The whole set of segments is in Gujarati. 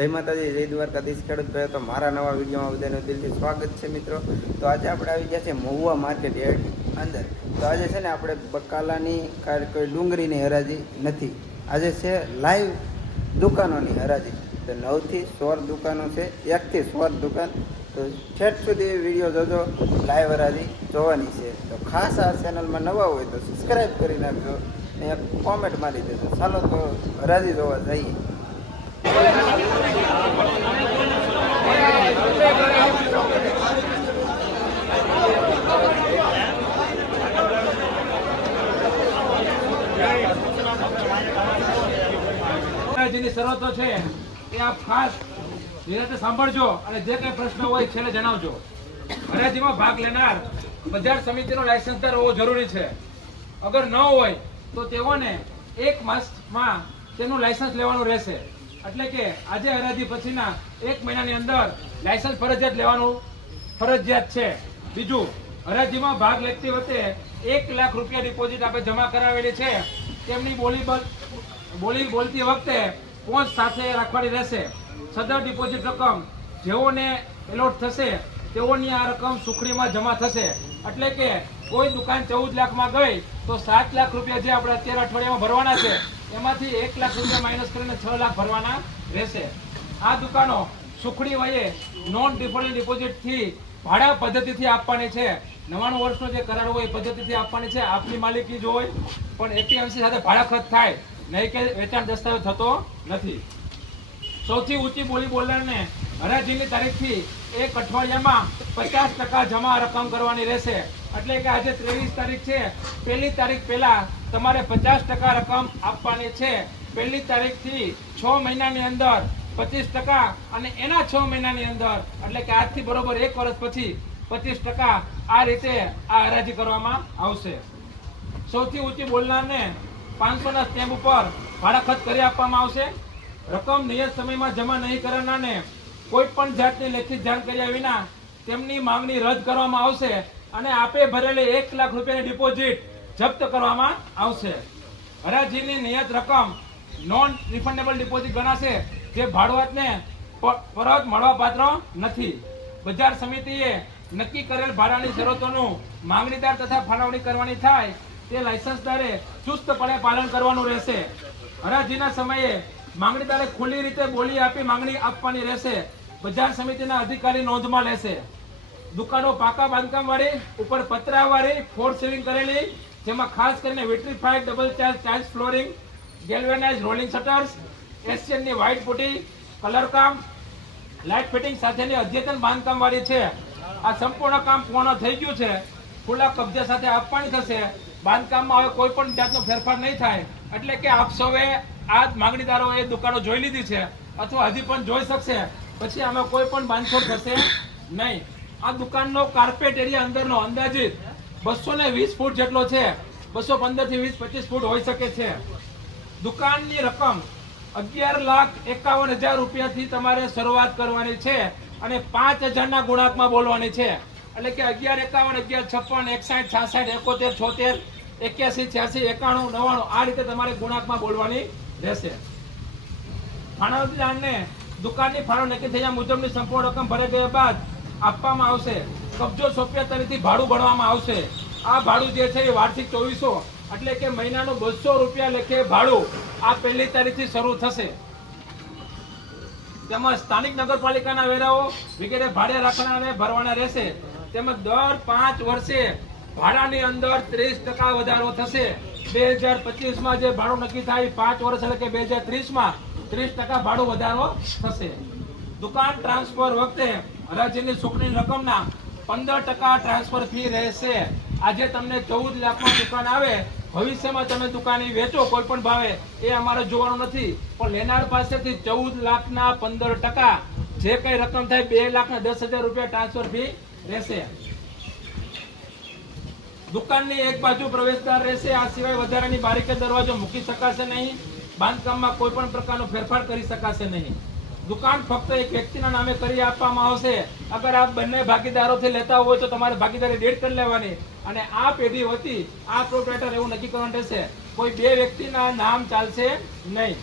જય માતાજી, જય દ્વારકાધીશ ખેડૂત ભાઈ તો મારા નવા વિડીયોમાં બધાનું દિલથી સ્વાગત છે મિત્રો. તો આજે આપણે આવી ગયા છે મહુવા માર્કેટ યાર્ડ અંદર. તો આજે છે ને આપણે બકાલાની કોઈ ડુંગળીની હરાજી નથી. આજે છે લાઈવ દુકાનોની હરાજી. તો નવથી સોળ દુકાનો છે, એકથી સોળ દુકાન. તો છેટ સુધી વીડિયો જોજો, લાઈવ હરાજી જોવાની છે. તો ખાસ આ ચેનલમાં નવા હોય તો સબસ્ક્રાઈબ કરી નાખજો અહીંયા કોમેન્ટ મારી દેજો. ચાલો તો હરાજી જોવા જઈએ. જેની શરતો છે એ આપ ખાસ નિરાતે સાંભળજો અને જે કઈ પ્રશ્ન હોય છેલ્લે જણાવજો. હરાજીમાં ભાગ લેનાર બજાર સમિતિનો લાયસન્સદાર હોવો જરૂરી છે. અગર ન હોય તો તેઓને એક માસમાં તેનું લાયસન્સ લેવાનું રહેશે. એટલે કે આજે હરાજી પછીના એક મહિનાની અંદર લાયસન્સ ફરજિયાત લેવાનું ફરજિયાત છે. બીજું, હરાજીમાં ભાગ લેતી વખતે એક લાખ રૂપિયા ડિપોઝિટ આપણે જમા કરાવેલી છે. તેમની બોલી બલ, બોલી બોલતી વખતે પહોંચ સાથે રાખવાની રહેશે. સદર ડિપોઝિટ રકમ જેઓને એલોટ થશે, તેઓની આ રકમ સુખડીમાં જમા થશે. એટલે કે કોઈ દુકાન ચૌદ લાખમાં ગઈ તો સાત લાખ રૂપિયા જે આપણે અત્યારે અઠવાડિયામાં ભરવાના છે એમાંથી એક લાખ રૂપિયા માઇનસ કરીને છ લાખ ભરવાના રહેશે. આ દુકાનો સુખડી વયે નોન ડિફોલ્ટ ડિપોઝિટથી ભાડા પદ્ધતિથી આપવાની છે. નવાણું વર્ષનો જે કરાર હોય એ પદ્ધતિથી આપવાની છે. આપની માલિકી જ હોય, પણ એપીએમસી સાથે ભાડા ખર્ચ થાય. નહીં કે વેચાણ દસ્તાવેજ થતો નથી. સૌથી ઊંચી બોલી બોલનારને હરાજીની તારીખથી એક અઠવાડિયામાં પચાસ ટકા જમા રકમ કરવાની રહેશે. એટલે કે આજે ત્રેવીસ તારીખ છે. પહેલી તારીખ પહેલા તમારે પચાસ ટકા રકમ આપવાની છે. પહેલી તારીખથી છ મહિનાની અંદર પચીસ ટકા અને એના છ મહિનાની અંદર, એટલે કે આજથી બરોબર એક વર્ષ પછી પચીસ ટકા આ રીતે આ હરાજી કરવામાં આવશે. સૌથી ઊંચી બોલનારને પાંચસોના સ્ટેમ્પ ઉપર ભાડા ખર્ચ કરી આપવામાં આવશે. રકમ નિયત સમયમાં જમા નહીં કરનારને કોઈ પણ જાતની લેખિત જાણ કર્યા વિના તેમની માંગણી રદ કરવામાં આવશે અને આપે ભરેલી એક લાખ રૂપિયાની ડિપોઝિટ જપ્ત કરવામાં આવશે. હરાજીની નિયત રકમ નોન રિફંડેબલ ડિપોઝિટ ગણાશે, જે ભાડુઆતને પરત મળવાપાત્ર નથી. બજાર સમિતિએ નક્કી કરેલ ભાડાની શરતોનું માંગણીદાર તથા ફાળવણી કરવાની થાય તે લાયસન્સદારે ચુસ્તપણે પાલન કરવાનું રહેશે. હરાજીના સમયે માંગણીદારે ખુલ્લી રીતે બોલી આપી માંગણી આપવાની રહેશે. બજાર સમિતિના અધિકારી નોંધમાં લેશે. દુકાનો પાકા બાંધકામ વાળી ઉપર પતરા વાળી ફોર સેવિંગ કરેલી જેમાં ખાસ કરીને vitrified double charge charge flooring galvanize rolling shutters એશિયનની white putty કલરકામ લાઇટ ફિટિંગ સાથેની અદ્યતન બાંધકામવાળી છે. આ સંપૂર્ણ કામ પૂર્ણ થઈ ગયું છે. ખુલ્લા કબજા સાથે આપવાની થશે. બાંધકામમાં હવે કોઈ પણ જાતનો ફેરફાર નહીં થાય. એટલે કે આપ સૌએ આ માગણીદારોએ દુકાનો જોઈ લીધી છે અથવા હજી પણ જોઈ શકશે. પછી આમાં કોઈ પણ બાંધછોડ થશે નહીં. આ દુકાનનો કાર્પેટ એરિયા અંદરનો અંદાજિત બસો ને વીસ ફૂટ જેટલો છે. બસો પંદરથી વીસ, પચીસ ફૂટ હોઈ શકે છે. દુકાનની રકમ અગિયાર લાખ એકાવન હજાર રૂપિયાથી તમારે શરૂઆત કરવાની છે અને પાંચ હજારના ગુણાંકમાં બોલવાની છે. એટલે કે અગિયાર એકાવન, અગિયાર છપ્પન, એકસાઠ, છાસઠ, એકોતેર, છોતેર, એક્યાસી, છ્યાસી, એકાણું, નવ્વાણું, આ રીતે તમારે ગુણાંકમાં બોલવાની રહેશે. ફાળવણીદારને દુકાનની ફાળો નક્કી થયા મુજબની સંપૂર્ણ રકમ ભરાઈ ગયા બાદ આપવામાં આવશે. કબજો સોંપ્યા તરીકે ભાડું ભણવામાં આવશે. આ ભાડું જે છે એ વાર્ષિક ચોવીસો એટલે કે મહિનાનું બસો રૂપિયા લેખે ભાડું આ પહેલી તારીખથી શરૂ થશે. તેમજ સ્થાનિક નગરપાલિકાના વેરાઓ વગેરે ભાડે રાખનારને ભરવાના રહેશે. તેમજ દર પાંચ વર્ષે ભાડાની અંદર ત્રીસ ટકા વધારો થશે. બે હજાર પચીસમાં જે ભાડું નક્કી થાય પાંચ વર્ષ એટલે કે બે હજાર ત્રીસમાં ત્રીસ ટકા ભાડું વધારો થશે. દુકાન ટ્રાન્સફર વખતે હરાજીની સુખની રકમના પંદર ટકા ટ્રાન્સફર ફી રહેશે. આજે તમને ચૌદ લાખમાં દુકાન આવે, ભવિષ્યમાં તમે દુકાને વેચો કોઈ પણ ભાવે, એ અમારે જોવાનું નથી. પણ લેનાર પાસેથી ચૌદ લાખના પંદર ટકા, જે કઈ રકમ થાય બે લાખ ને દસ હજાર રૂપિયા ટ્રાન્સફર ફી રહેશે. દુકાનની એક બાજુ પ્રવેશદ્વાર રહેશે, આ સિવાય વધારાની બારીકે દરવાજો મૂકી શકાશે નહીં, બાંધકામમાં કોઈ પણ પ્રકારનો ફેરફાર કરી શકાશે નહીં. દુકાન ફક્ત એક વ્યક્તિના નામે કરી આપવામાં આવશે. અગર આપ બંને ભાગીદારોથી લેતા હોય તો તમારે ભાગીદારી ડેટ કરી લેવાની. અને આ પેઢી વતી આ પ્રોપરેટર એવું નક્કી કરવાનું રહેશે. કોઈ બે વ્યક્તિના નામ ચાલશે નહીં.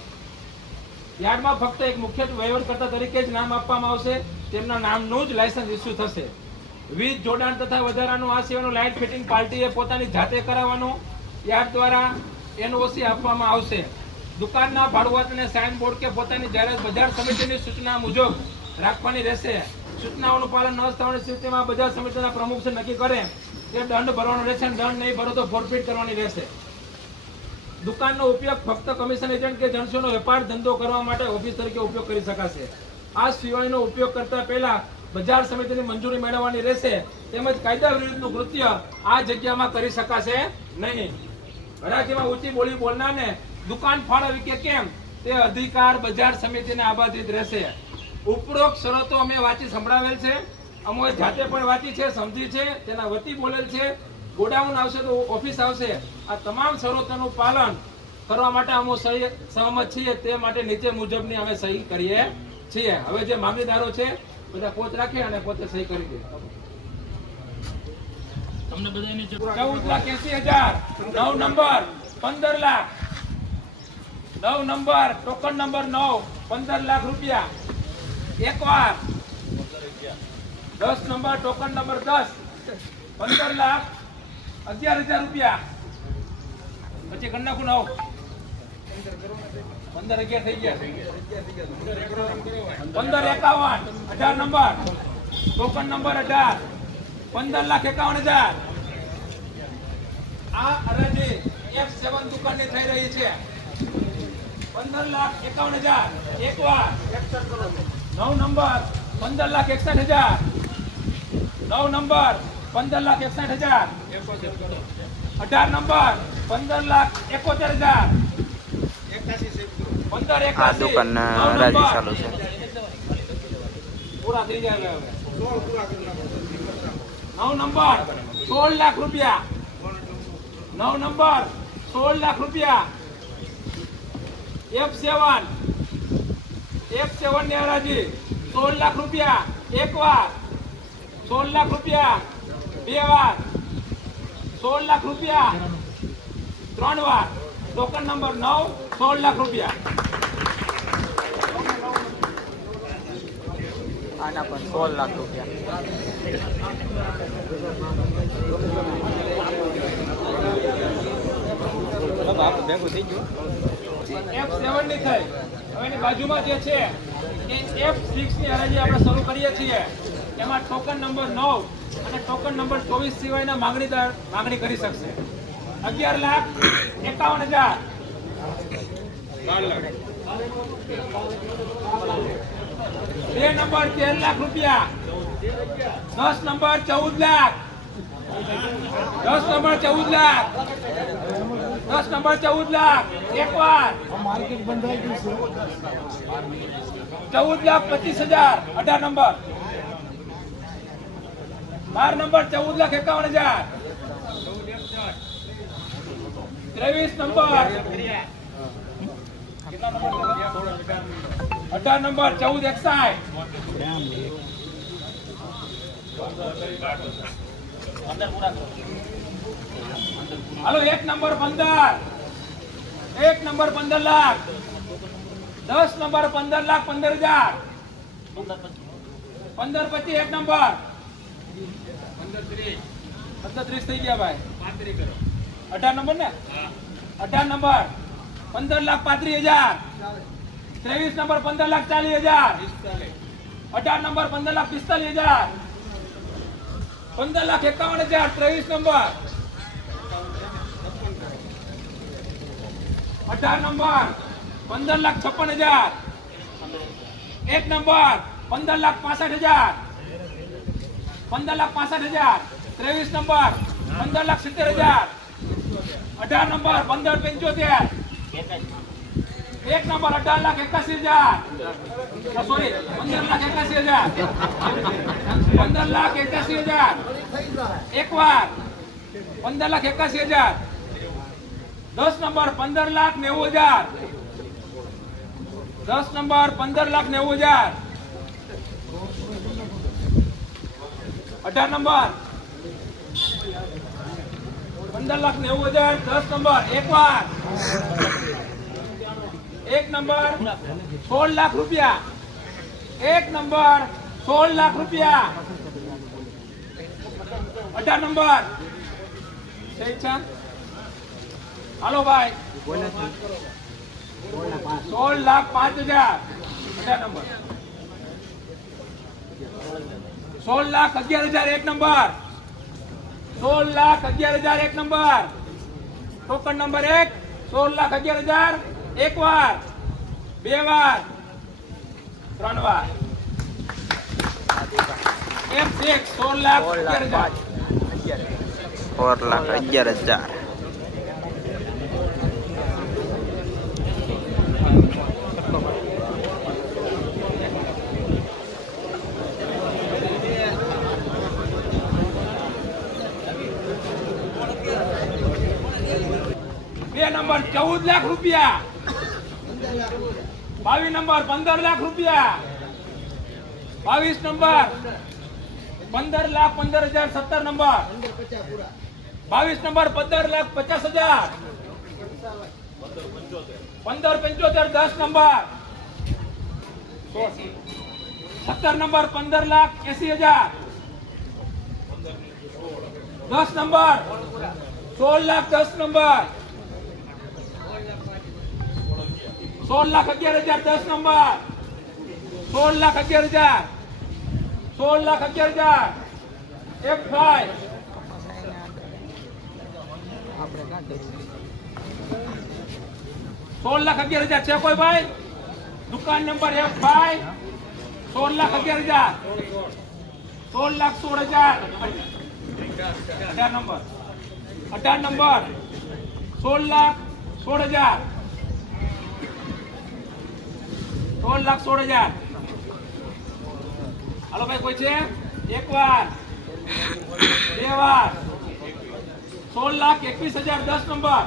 યાર્ડમાં ફક્ત એક મુખ્ય વહીવટકર્તા તરીકે જ નામ આપવામાં આવશે. તેમના નામનું જ લાયસન્સ ઇસ્યુ થશે. વીજ જોડાણ તથા વધારાનું આ સેવાનું લાઇટ ફિટિંગ પાર્ટીએ પોતાની જાતે કરાવવાનું. યાર્ડ દ્વારા એનઓસી આપવામાં આવશે. દુકાનના ભાડુઆતને સાઇન કે પોતાની જાહેરાત બજાર સમિતિની સૂચના મુજબ રાખવાની રહેશે. સૂચનાઓનું પાલન ન થવાની સ્થિતિમાં બજાર સમિતિના પ્રમુખ છે, નક્કી કરે તે દંડ ભરવાનો રહેશે દંડ નહીં ભરો તો ફોરફીટ કરવાની રહેશે. દુકાનનો ઉપયોગ ફક્ત કમિશન એજન્ટ કે જણસોનો વેપાર ધંધો કરવા માટે ઓફિસ તરીકે ઉપયોગ કરી શકાશે. આ સિવાયનો ઉપયોગ કરતા પહેલા બજાર સમિતિની મંજૂરી મેળવવાની રહેશે તેમજ કાયદા વિરુદ્ધનું કૃત્ય આ જગ્યામાં કરી શકાશે નહીં. હરાજીમાં ઊંચી બોલી બોલનારને દુકાન ફાળવવી કે કેમ? તે અધિકાર બજાર સમિતિને આબાધિત રહેશે. ઉપરોક્ત શરતો અમે વાંચી સંભળાવેલ છે. અમે જાતે પણ વાંચી છે સમજી છે તેના વતી બોલેલ છે. ગોડાઉન આવશે તો ઓફિસ આવશે. આ તમામ શરતોનું પાલન કરવા માટે અમે સહી સહમત છીએ. તે માટે નીચે મુજબની અમે સહી કરીએ છીએ. હવે જે મામલેદારો છે બધા પોત રાખે અને પોતે સહી કરી દે. ચૌદ લાખ એસી હજાર. નવ નંબર. પંદર લાખ. નવ નંબર ટોકન નંબર નવ, પંદર લાખ રૂપિયા. એક વાર. દસ નંબર ટોકન નંબર દસ. પંદર લાખ, અગિયાર હજાર રૂપિયા. પછી ગણ નાખું નવ પંદર અગિયાર થઈ ગયા. પંદર એકાવન, અઢાર નંબર. ટોકન નંબર, અઢાર. પંદર લાખ એકાવન હજાર. આ અરજી એફ સેવન દુકાને થઈ રહી છે. પંદર લાખ એકાવન હજાર. એક વાર. નવ નંબર પંદર લાખ એકસઠ હજાર. નવ નંબર પંદર લાખ એકસઠ હજાર. અઢાર નંબર પંદર લાખ એકોતેર હજાર. પંદર આ દુકાનના નંબર. ચાલુ છે. પૂરા થઈ જાય નવ નંબર સોળ લાખ રૂપિયા. નવ નંબર સોળ લાખ રૂપિયા. એફ સેવન એફ સેવનની હરાજી સોળ લાખ રૂપિયા એક વાર સોળ લાખ રૂપિયા બે વાર સોળ લાખ રૂપિયા ત્રણ વાર ટોકન નંબર નવ સોળ લાખ રૂપિયા આના પણ સોળ લાખ રૂપિયા ભેગું થઈ ગયું એફ સેવનની થઈ. હવે એની બાજુમાં જે છે, એ એફની હરાજી આપણે શરૂ કરીએ છીએ. એમાં ટોકન નંબર નવ અને ટોકન નંબર ચોવીસ સિવાયના માંગણીદાર માંગણી કરી શકશે. અગિયાર લાખ એકાવન હજાર. બે નંબર તેર લાખ રૂપિયા. દસ નંબર ચૌદ લાખ. દસ નંબર ચૌદ લાખ. દસ નંબર ચૌદ લાખ. એક વાર. ચૌદ લાખ પચીસ હજાર. અઢાર નંબર. બાર નંબર ચૌદ લાખ એકાવન હજાર. ત્રેવીસ નંબર. અઢાર નંબર ચૌદ એકસાઠ. હાલો એક નંબર પંદર. એક નંબર પંદર લાખ. દસ નંબર પંદર લાખ પંદર હજાર. પંદર પચીસ એક નંબર. પંદર ત્રીસ. થઈ ગયા ભાઈ. અઢાર નંબર ને? અઢાર નંબર. પંદર લાખ પાંત્રીસ હજાર. ત્રેવીસ નંબર પંદર લાખ ચાલીસ હજાર. અઢાર નંબર પંદર લાખ પિસ્તાલીસ હજાર. પંદર લાખ એકાવન હજાર, ત્રેવીસ નંબર. અઢાર નંબર, પંદર લાખ છપ્પન હજાર. એક નંબર, પંદર લાખ પાસઠ હજાર. પંદર લાખ પાસઠ હજાર, ત્રેવીસ નંબર, પંદર લાખ સિત્તેર હજાર. અઢાર નંબર, પંદર પંચોતેર. એક નંબર, અઢાર લાખ એકાસી હજાર. સોરી પંદર લાખ એકાસી હજાર. પંદર લાખ એકાસી હજાર. એક વાર. પંદર લાખ એકાસી હજાર. દસ નંબર, પંદર લાખ નેવું હજાર. દસ નંબર, પંદર લાખ નેવું હજાર. અઢાર નંબર. પંદર લાખ નેવું હજાર, દસ નંબર. એક વાર. એક નંબર સોળ લાખ રૂપિયા. એક નંબર સોળ લાખ રૂપિયા. અઢાર નંબર. હાલો ભાઈ. સોળ લાખ પાંચ હજાર. અઢાર નંબર. સોળ લાખ અગિયાર હજાર એક નંબર. સોળ લાખ અગિયાર હજાર એક નંબર. ટોકન નંબર એક. સોળ લાખ અગિયાર હજાર એક વાર બે વાર ત્રણ વાર એમ એક સોળ લાખ સોળ લાખ અગિયાર હજાર. બે નંબર ચૌદ લાખ રૂપિયા. નંબર, પંદર લાખ રૂપિયા. બાવીસ નંબર. પંદર લાખ પંદર હજાર, સત્તર નંબર. બાવીસ નંબર, પંદર લાખ પચાસ હજાર. પંદર પંચોતેર, દસ નંબર. સત્તર નંબર, પંદર લાખ એસી હજાર. દસ નંબર. સોળ લાખ દસ નંબર. સોળ લાખ અગિયાર હજાર દસ નંબર. સોળ લાખ અગિયાર હજાર. સોળ લાખ અગિયાર હજાર. એક ફાઈવ સોળ લાખ અગિયાર હજાર છે કોઈ ભાઈ? દુકાન નંબર એક ફાઈવ સોળ લાખ અગિયાર હજાર. સોળ લાખ સોળ હજાર. અઢાર નંબર. અઢાર નંબર. સોળ લાખ સોળ હજાર. સોળ લાખ સોળ હજાર. હાલો ભાઈ, કોઈ છે? એક વાર. બે વાર. સોળ લાખ એકવીસ હજાર દસ નંબર.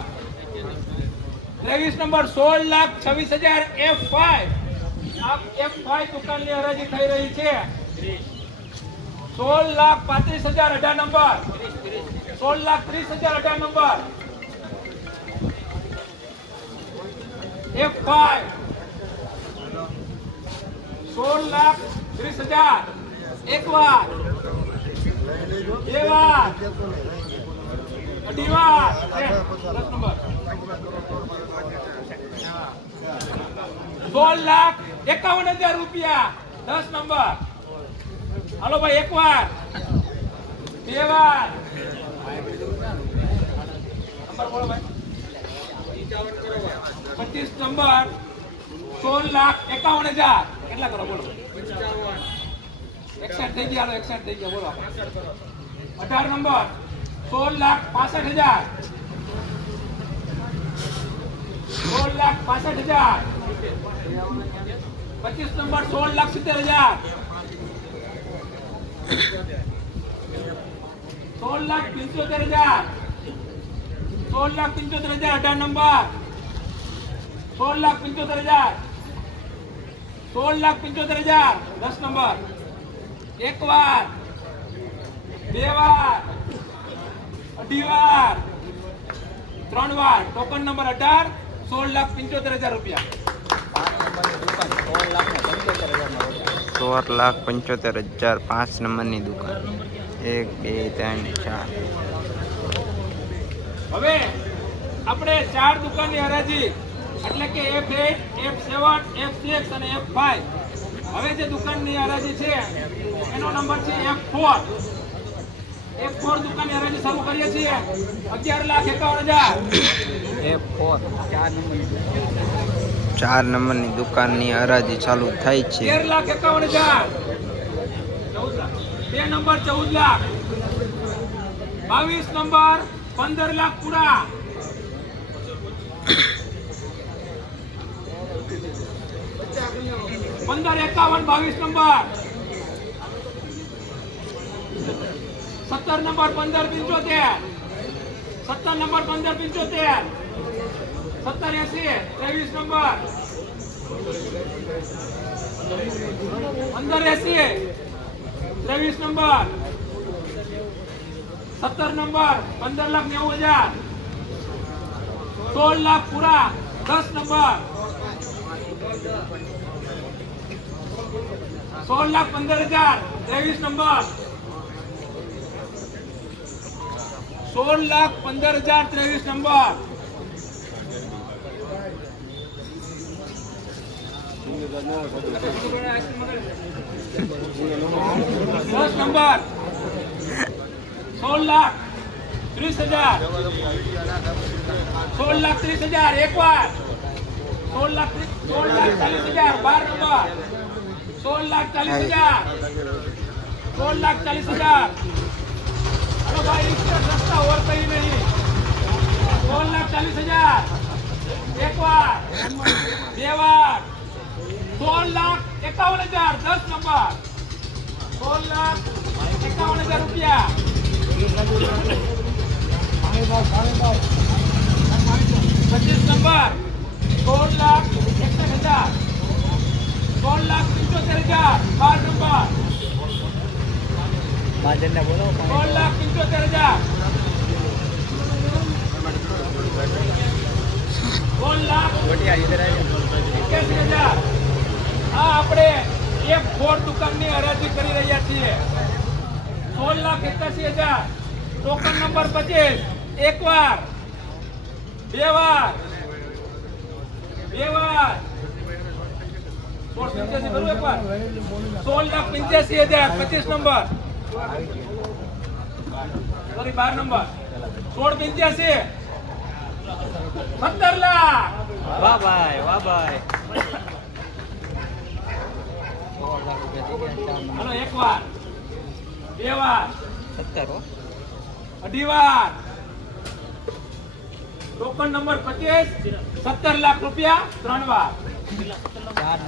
ત્રેવીસ નંબર, સોળ લાખ છવ્વીસ હજાર એફ ફાઈવ આ એફ ફાઈવ દુકાનની હરાજી થઈ રહી છે. સોળ લાખ પાંત્રીસ હજાર અઢાર નંબર. સોળ લાખ ત્રીસ હજાર અઢાર નંબર. એફ ફાઈવ સોળ લાખ ત્રીસ હજાર. એક વાર. બે વાર. અઢી વાર. દસ નંબર. સોળ લાખ એકાવન હજાર રૂપિયા. દસ નંબર. હાલો ભાઈ, એક વાર. બે વાર. પચીસ નંબર. સોળ લાખ એકાવન હજાર. કેટલા કરો બોલો? એકસઠ થઈ ગયા એકસઠ થઈ ગયા, બોલો. અઢાર નંબર, સોળ લાખ પાસઠ હજાર. સોળ લાખ પાસઠ હજાર. પચીસ નંબર, સોળ લાખ સિત્તેર હજાર. સોળ લાખ પંચોતેર હજાર. સોળ લાખ પંચોતેર હજાર, અઢાર નંબર. સોળ લાખ પંચોતેર હજાર. સોળ લાખ પંચોતેર હજાર. દસ નંબર. એક વાર. બે વાર. અઢી વાર. ત્રણ વાર. ટોકન નંબર અઢાર સોળ લાખ પંચોતેર હજાર રૂપિયા. સોળ લાખ પંચોતેર હજાર પાંચ નંબરની દુકાન. એક બે ત્રણ ચાર. હવે આપણે ચાર દુકાનની હરાજી. એટલે કે F F seven F six અને એફ ફાઈવ હવે જે દુકાનની હરાજી છે એનો નંબર છે એફ ફોર એફ ફોર દુકાનની હરાજી શરૂ કરીએ છીએ. અગિયાર લાખ એકાવન હજાર. ચાર નંબરની દુકાનની હરાજી ચાલુ થઈ છે. તેર લાખ એકાવન હજાર. ચૌદ લાખ. બે નંબર ચૌદ લાખ. બાવીસ નંબર પંદર લાખ પૂરા પંદર એકાવન બાવીસ નંબર. સત્તર નંબર પંદર પંચોતેર. સત્તર નંબર પંદર પંચોતેર. સત્તર એસી, ત્રેવીસ નંબર. પંદર એસી, ત્રેવીસ નંબર. સત્તર નંબર, પંદર લાખ નેવું હજાર. સોળ લાખ પૂરા, દસ નંબર. સોળ લાખ પંદર હજાર, ત્રેવીસ નંબર. સોળ લાખ પંદર હજાર, ત્રેવીસ નંબર. દસ નંબર. સોળ લાખ ત્રીસ હજાર. સોળ લાખ ત્રીસ હજાર એક વાર સોળ લાખ સોળ લાખ ચાલીસ હજાર, બાર નંબર. सोल लाख चालीस हाँ हज़ार। सोल लाख चालीस हज़ार। अरे भाई इसका सस्ता और कहीं नहीं। सोल लाख चालीस हज़ार। एक बार। दो सोल लाख एकावन हज़ार दस नंबर। सोल लाख एकावन हज़ार रुपया। पच्चीस नंबर। सोल लाख इकसठ हज़ार। सोल लाख પંચોતેર હજાર બાર લાખ પંચોતેર હજાર. સોળ લાખ એક્યાસી હજાર. આ આપણે એક ફોર દુકાનની હરાજી કરી રહ્યા છીએ. ત્રણ લાખ એક્યાસી હજાર. ટોકન નંબર પચીસ. એક વાર. બે વાર. બે વાર. સોળ લાખ પંચ્યાસી હજાર પચીસ નંબર. સોરી બાર નંબર. સોળ પંચ્યાસી. સત્તર લાખ. વાહ ભાઈ વાહ ભાઈ. હાલો એક વાર. બે વાર. સત્તર અઢી વાર. ટોકન નંબર પચીસ. સત્તર લાખ રૂપિયા ત્રણ વાર. ચાર